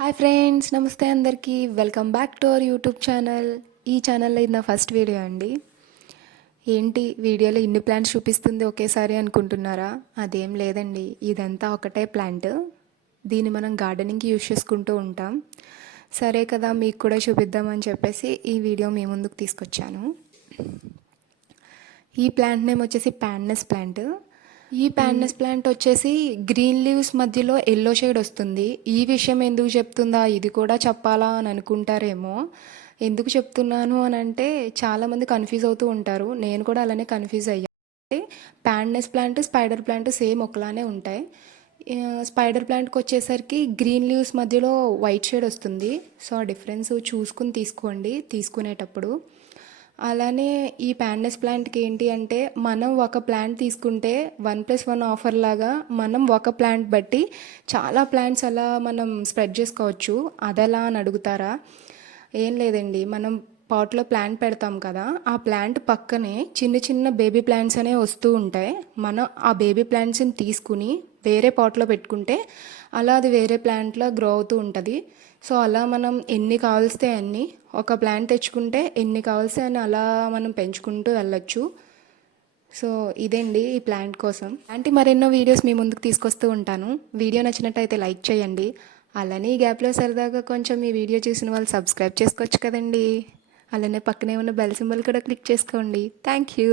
Hi friends, నమస్తే అందరికీ. Welcome back to our YouTube channel. ఈ ఛానల్లో ఇది నా ఫస్ట్ వీడియో అండి. ఏంటి వీడియోలో ఇన్ని ప్లాంట్స్ చూపిస్తుంది ఒకేసారి అనుకుంటున్నారా? అదేం లేదండి, ఇదంతా ఒకటే ప్లాంట్. దీన్ని మనం గార్డెనింగ్కి యూజ్ చేసుకుంటూ ఉంటాం. సరే కదా, మీకు కూడా చూపిద్దామని చెప్పేసి ఈ వీడియో మీ ముందుకు తీసుకొచ్చాను. ఈ ప్లాంట్ నేమ్ వచ్చేసి ప్యాన్నస్ ప్లాంట్. ఈ ప్యాన్నస్ ప్లాంట్ వచ్చేసి గ్రీన్ లీవ్స్ మధ్యలో ఎల్లో షేడ్ వస్తుంది. ఈ విషయం ఎందుకు చెప్తుందా, ఇది కూడా చెప్పాలా అని అనుకుంటారేమో. ఎందుకు చెప్తున్నాను అని అంటే చాలామంది కన్ఫ్యూజ్ అవుతూ ఉంటారు. నేను కూడా అలానే కన్ఫ్యూజ్ అయ్యాను. అంటే ప్యాన్నస్ ప్లాంట్, స్పైడర్ ప్లాంట్ సేమ్ ఒకలానే ఉంటాయి. స్పైడర్ ప్లాంట్కి వచ్చేసరికి గ్రీన్ లీవ్స్ మధ్యలో వైట్ షేడ్ వస్తుంది. సో ఆ డిఫరెన్స్ చూసుకుని తీసుకోండి తీసుకునేటప్పుడు. అలానే ఈ ప్యాన్నస్ ప్లాంట్కి ఏంటి అంటే, మనం ఒక ప్లాంట్ తీసుకుంటే 1+1 ఆఫర్ లాగా మనం ఒక ప్లాంట్ బట్టి చాలా ప్లాంట్స్ అలా మనం స్ప్రెడ్ చేసుకోవచ్చు. అదెలా అని అడుగుతారా? ఏం లేదండి, మనం పాట్లో ప్లాంట్ పెడతాం కదా, ఆ ప్లాంట్ పక్కనే చిన్న చిన్న బేబీ ప్లాంట్స్ అనేవి వస్తూ ఉంటాయి. మనం ఆ బేబీ ప్లాంట్స్ని తీసుకుని వేరే పాట్లో పెట్టుకుంటే అలా అది వేరే ప్లాంట్లో గ్రో అవుతూ ఉంటుంది. సో అలా మనం ఎన్ని కావలిస్తే అన్ని, ఒక ప్లాంట్ తెచ్చుకుంటే ఎన్ని కావలిస్తే అని అలా మనం పెంచుకుంటూ వెళ్ళొచ్చు. సో ఇదండి ఈ ప్లాంట్ కోసం. అలాంటి మరెన్నో వీడియోస్ మీ ముందుకు తీసుకొస్తూ ఉంటాను. వీడియో నచ్చినట్టయితే లైక్ చేయండి. అలానే ఈ గ్యాప్లో సరదాగా కొంచెం ఈ వీడియో చూసిన వాళ్ళు సబ్స్క్రైబ్ చేసుకోవచ్చు కదండి. అలానే పక్కనే ఉన్న బెల్ సింబల్ కూడా క్లిక్ చేసుకోండి. Thank you.